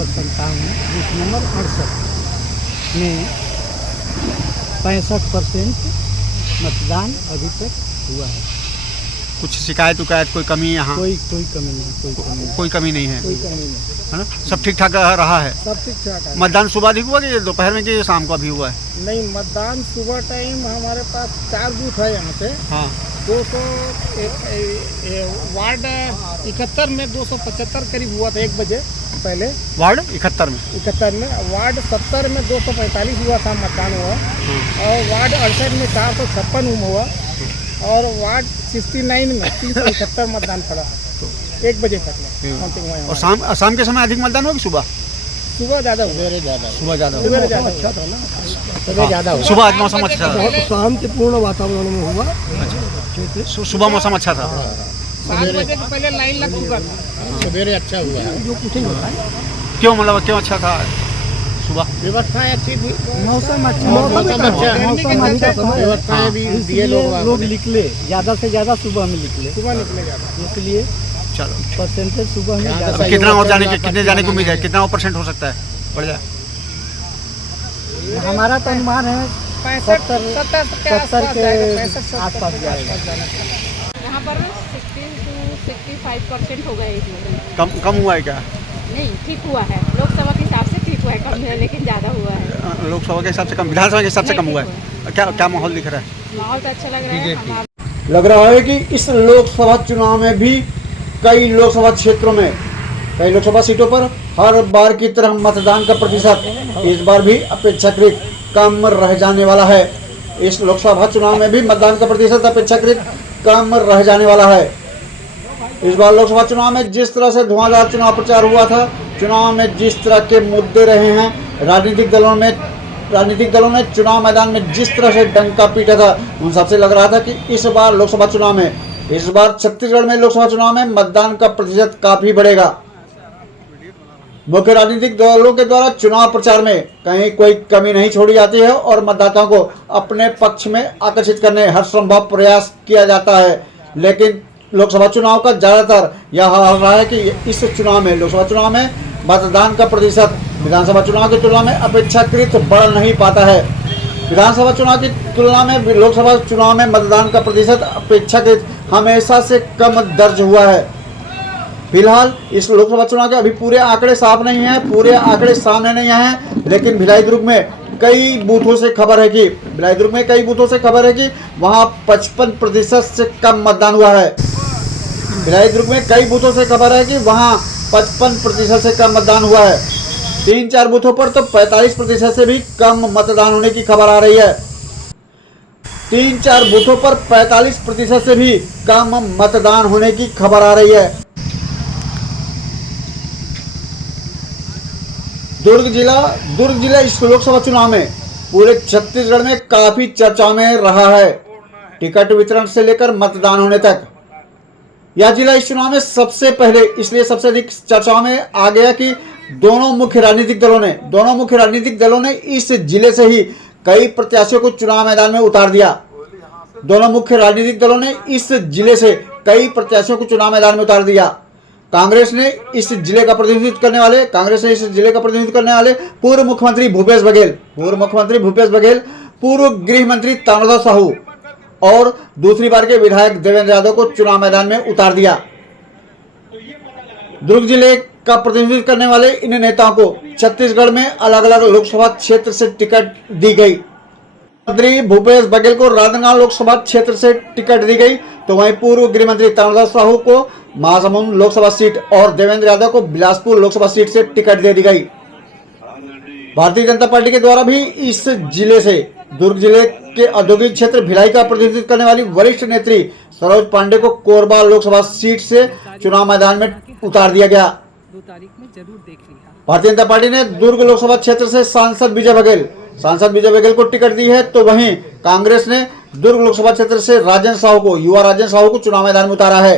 Number 57 booth number 68 में 65% मतदान अभी तक हुआ है। कुछ शिकायत उकायत कोई कमी यहाँ? कोई कमी नहीं, कोई कमी नहीं है, कोई कमी नहीं, है ना? सब ठीक ठाक रहा है। सब ठीक ठाक है। मतदान सुबह अधिक हुआ कि दोपहर में कि शाम को अभी हुआ है? नहीं, मतदान सुबह टाइम हमारे पास 4 बूथ है यहाँ पे। हाँ, 200 वार्ड 71 में 275 करीब हुआ था 1 बजे पहले। वार्ड 71 में? 71 में। वार्ड 70 में 245 हुआ था मतदान हुआ। और वार्ड 68 में 456 हुआ। और वार्ड 69 में 371 मतदान पड़ा 1 बजे तक में काउंटिंग हुआ। और शाम के समय अधिक मतदान हुआ कि सुबह? सुबह ज़्यादा हुआ। सुबह ज़्यादा हुआ। सुबह ज़्यादा अच्छा था ना, सुबह ज़्यादा हुआ। सुबह आज मौसम अच्छा था। बहुत शांतिपूर्ण वातावरण में हुआ। सुबह मौसम अच्छा था। 7 बजे के पहले लाइन लग चुका था। सवेरे अच्छा हुआ है, जो कुछ नहीं होता है। क्यों, मतलब क्यों अच्छा था सुबह? व्यवस्थाएं अच्छी थी, मौसम अच्छा, व्यवस्थाएं भी दिए। लोग निकले ज़्यादा से ज़्यादा, सुबह में निकले ज़्यादा, इसलिए चलो परसेंटेज सुबह में ज़्यादा। कितना और कितने जाने की उम्मीद है? कितना और परसेंट हो सकता है, बढ़ जाए? हमारा तो अनुमान है 70 के आसपास जाएगा। यहाँ पर 60 to 65% हो गए इसमें। कम हुआ है क्या? नहीं, ठीक हुआ है। लोकसभा के हिसाब से ठीक हुआ है, कम है लेकिन ज़्यादा हुआ है। लोकसभा के हिसाब से कम, विधानसभा के हिसाब से कम हुआ है। क्या माहौल दिख रहा है? माहौल तो अच्छा लग रहा है। लग रहा है कि इस लोकसभा चुनाव में भी कई लोकसभा क्षेत्रों में, कई लोकसभा सीटों पर हर बार की तरह मतदान का प्रतिशत इस बार भी अपेक्षाकृत कम रह जाने वाला है। इस लोकसभा चुनाव में भी मतदान का प्रतिशत अपेक्षाकृत कम रह जाने वाला है। इस बार लोकसभा चुनाव में जिस तरह से धुआंधार चुनाव प्रचार हुआ था, चुनाव में जिस तरह के मुद्दे रहे हैं, राजनीतिक दलों ने चुनाव मैदान में जिस तरह से डंका पीटा था, उन सबसे लग रहा था कि इस बार छत्तीसगढ़ में लोकसभा चुनाव में मतदान का प्रतिशत काफी बढ़ेगा। मुख्य राजनीतिक दलों के द्वारा चुनाव प्रचार में कहीं कोई कमी नहीं छोड़ी जाती है और मतदाताओं को अपने पक्ष में आकर्षित करने हर संभव प्रयास किया जाता है। लेकिन लोकसभा चुनाव का ज्यादातर यह हाल रहा है कि इस लोकसभा चुनाव में मतदान का प्रतिशत विधानसभा चुनाव की तुलना में अपेक्षाकृत बढ़ नहीं पाता है। विधानसभा चुनाव की तुलना में लोकसभा चुनाव में मतदान का प्रतिशत अपेक्षाकृत हमेशा से कम दर्ज हुआ है। फिलहाल इस लोकसभा चुनाव के अभी पूरे आंकड़े साफ नहीं हैं, पूरे आंकड़े सामने नहीं आए हैं, लेकिन भिलाई दुर्ग में कई बूथों से खबर है कि वहां 55% से कम मतदान हुआ है। भिलाई दुर्ग में कई बूथों से खबर है कि वहां 55% से कम मतदान हुआ है। 3-4 बूथों पर तो 45% से भी कम मतदान होने की खबर आ रही है। 3-4 बूथों पर 45% से भी कम मतदान होने की खबर आ रही है। दुर्ग जिला इस लोकसभा चुनाव में पूरे छत्तीसगढ़ में काफी चर्चा में रहा है। टिकट वितरण से लेकर मतदान होने तक यह जिला इस चुनाव में सबसे पहले इसलिए सबसे अधिक चर्चाओं में आ गया कि दोनों मुख्य राजनीतिक दलों ने इस जिले से ही कई प्रत्याशियों को चुनाव मैदान में उतार दिया। कांग्रेस ने इस जिले का प्रतिनिधित्व करने वाले पूर्व मुख्यमंत्री भूपेश बघेल, पूर्व गृह मंत्री ताम्रध्वज साहू और दूसरी बार के विधायक देवेंद्र यादव को चुनाव मैदान में उतार दिया। दुर्ग जिले का प्रतिनिधित्व करने वाले इन नेताओं को छत्तीसगढ़ में अलग अलग लोकसभा क्षेत्र से टिकट दी गई। मंत्री भूपेश बघेल को राजनांदगांव लोकसभा क्षेत्र से टिकट दी गई, तो वहीं पूर्व गृह मंत्री ताम्रध्वज साहू को महासमुंद लोकसभा सीट और देवेंद्र यादव को बिलासपुर लोकसभा सीट से टिकट दे दी गई। भारतीय जनता पार्टी के द्वारा भी इस जिले से दुर्ग जिले के औद्योगिक क्षेत्र भिलाई का प्रतिनिधित्व करने वाली वरिष्ठ नेत्री सरोज पांडे को कोरबा लोकसभा सीट से चुनाव मैदान में उतार दिया गया। भारतीय जनता पार्टी ने दुर्ग लोकसभा क्षेत्र से सांसद विजय बघेल को टिकट दी है, तो वहीं कांग्रेस ने दुर्ग लोकसभा क्षेत्र से युवा राजेंद्र साहू को चुनाव मैदान में उतारा है।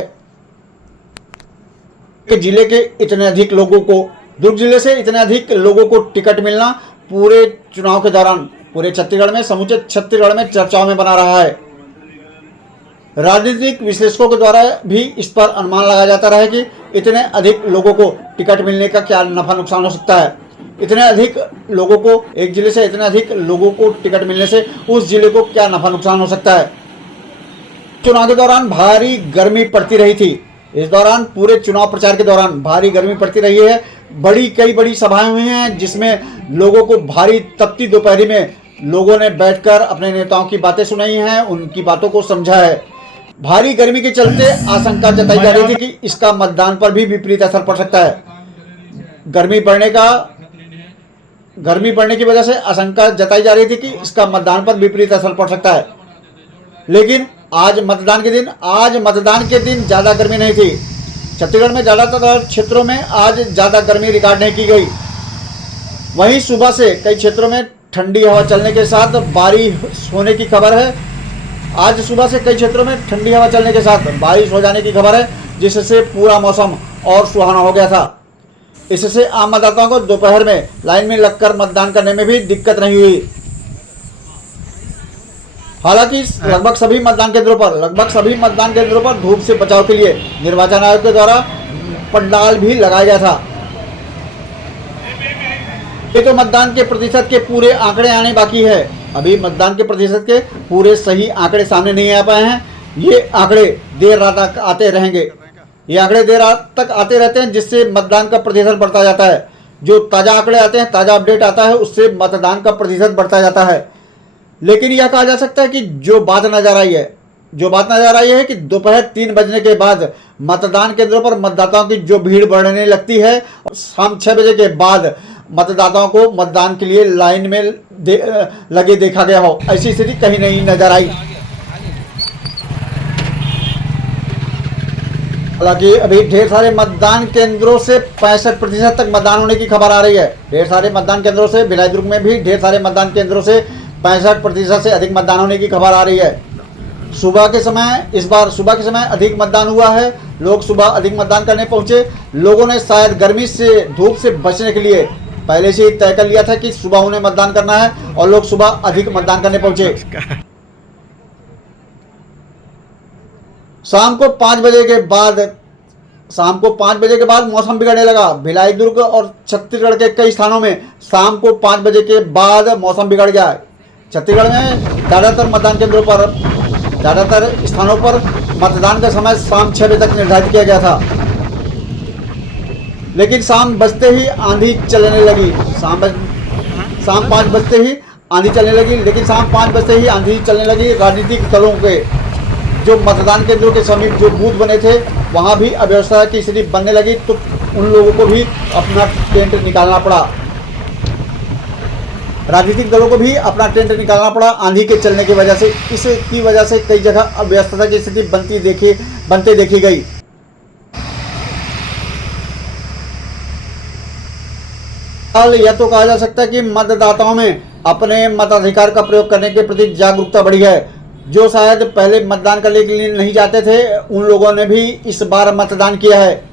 दुर्ग जिले से इतने अधिक लोगों को टिकट मिलना पूरे चुनाव के दौरान समूचे छत्तीसगढ़ में चर्चाओं में बना रहा है। राजनीतिक विश्लेषकों के द्वारा भी इस पर अनुमान लगाया जाता रहा है कि इतने अधिक लोगों को टिकट मिलने का क्या नफा नुकसान हो सकता है? इतने अधिक लोगों को, एक जिले से इतने अधिक लोगों को टिकट मिलने से उस जिले को क्या नफा नुकसान हो सकता है? चुनाव के दौरान भारी गर्मी पड़ती रही थी। इस दौरान पूरे चुनाव प्रचार के दौरान भारी गर्मी पड़ती रही है। कई बड़ी सभाएं हुई हैं जिसमें लोगों को भारी तपती दोपहरी में लोगों ने बैठकर अपने नेताओं की बातें सुनाई हैं, उनकी बातों को समझा है। भारी गर्मी के चलते आशंका जताई जा रही थी कि इसका मतदान पर भी विपरीत असर पड़ सकता है। गर्मी बढ़ने की वजह से आशंका जताई जा रही थी कि इसका मतदान पर विपरीत असर पड़ सकता है। लेकिन आज मतदान के दिन ज्यादा गर्मी नहीं थी। छत्तीसगढ़ में ज्यादातर क्षेत्रों में आज ज्यादा गर्मी रिकॉर्ड नहीं की गई। वहीं सुबह से कई क्षेत्रों में ठंडी हवा चलने के साथ बारिश होने की खबर है। आज सुबह से कई क्षेत्रों में ठंडी हवा चलने के साथ बारिश हो जाने की खबर है, जिससे पूरा मौसम और सुहाना हो गया था। इससे आम मतदाताओं को दोपहर में लाइन में लगकर मतदान करने में भी दिक्कत नहीं हुई। हालांकि लगभग सभी मतदान केंद्रों पर धूप से बचाव के लिए निर्वाचन आयोग के द्वारा पंडाल भी लगाया गया था। ये तो मतदान के प्रतिशत के पूरे आंकड़े आने बाकी है। अभी मतदान के प्रतिशत के पूरे सही आंकड़े सामने नहीं आ पाए हैं। ये आंकड़े देर रात तक आते रहेंगे। ये आंकड़े देर रात तक आते रहते हैं, जिससे मतदान का प्रतिशत बढ़ता जाता है। जो ताज़ा आंकड़े आते हैं, ताज़ा अपडेट आता है, उससे मतदान का प्रतिशत बढ़ता जाता है। लेकिन यह कहा जा सकता है कि जो बात नजर आई है कि दोपहर 3 बजने के बाद मतदान केंद्रों पर मतदाताओं की जो भीड़ बढ़ने लगती है, और शाम 6 बजे के बाद मतदाताओं को मतदान के लिए लाइन में लगे देखा गया हो, ऐसी स्थिति कहीं नहीं नजर आई। हालांकि अभी ढेर सारे मतदान केंद्रों से 65% तक मतदान होने की खबर आ रही है। ढेर सारे मतदान केंद्रों से, भिलाई दुर्ग में भी ढेर सारे मतदान केंद्रों से 65% से अधिक मतदान होने की खबर आ रही है। इस बार सुबह के समय अधिक मतदान हुआ है। लोग सुबह अधिक मतदान करने पहुंचे। लोगों ने शायद गर्मी से, धूप से बचने के लिए पहले से ही तय कर लिया था कि सुबह उन्हें मतदान करना है, और लोग सुबह अधिक मतदान करने पहुंचे। शाम को 5 बजे के बाद मौसम बिगड़ने लगा। भिलाई दुर्ग और छत्तीसगढ़ के कई स्थानों में शाम को 5 बजे के बाद मौसम बिगड़ गया। छत्तीसगढ़ में ज़्यादातर स्थानों पर मतदान का समय शाम 6 बजे तक निर्धारित किया गया था। लेकिन शाम बजते ही आंधी चलने लगी। शाम 5 बजते ही आंधी चलने लगी। लेकिन शाम 5 बजते ही आंधी चलने लगी। राजनीतिक दलों के जो मतदान केंद्रों के समीप जो बूथ बने थे, वहां भी अव्यवस्था की स्थिति बनने लगी, तो उन लोगों को भी अपना टेंट निकालना पड़ा। राजनीतिक दलों को भी अपना टेंट निकालना पड़ा आंधी के चलने की वजह से। इसकी वजह से कई जगह अव्यवस्था की स्थिति बनते देखी गई। यह तो कहा जा सकता है कि मतदाताओं में अपने मताधिकार का प्रयोग करने के प्रति जागरूकता बढ़ी है। जो शायद पहले मतदान करने के लिए नहीं जाते थे, उन लोगों ने भी इस बार मतदान किया है,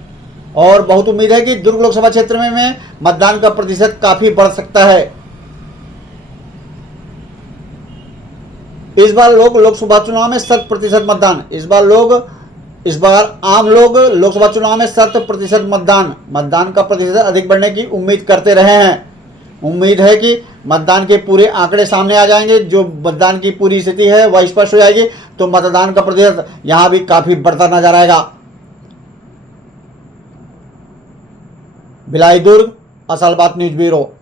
और बहुत उम्मीद है कि दुर्ग लोकसभा क्षेत्र में मतदान का प्रतिशत काफी बढ़ सकता है। इस बार लोकसभा चुनाव में 100% मतदान। इस बार आम लोग लोकसभा चुनाव में 100% मतदान का प्रतिशत अधिक बढ़ने की उम्मीद करते रहे हैं। उम्मीद है कि मतदान के पूरे आंकड़े सामने आ जाएंगे। जो मतदान की पूरी स्थिति है वह स्पष्ट हो जाएगी, तो मतदान का प्रतिशत यहां भी काफी बढ़ता नजर आएगा। भिलाई दुर्ग, असल बात न्यूज ब्यूरो।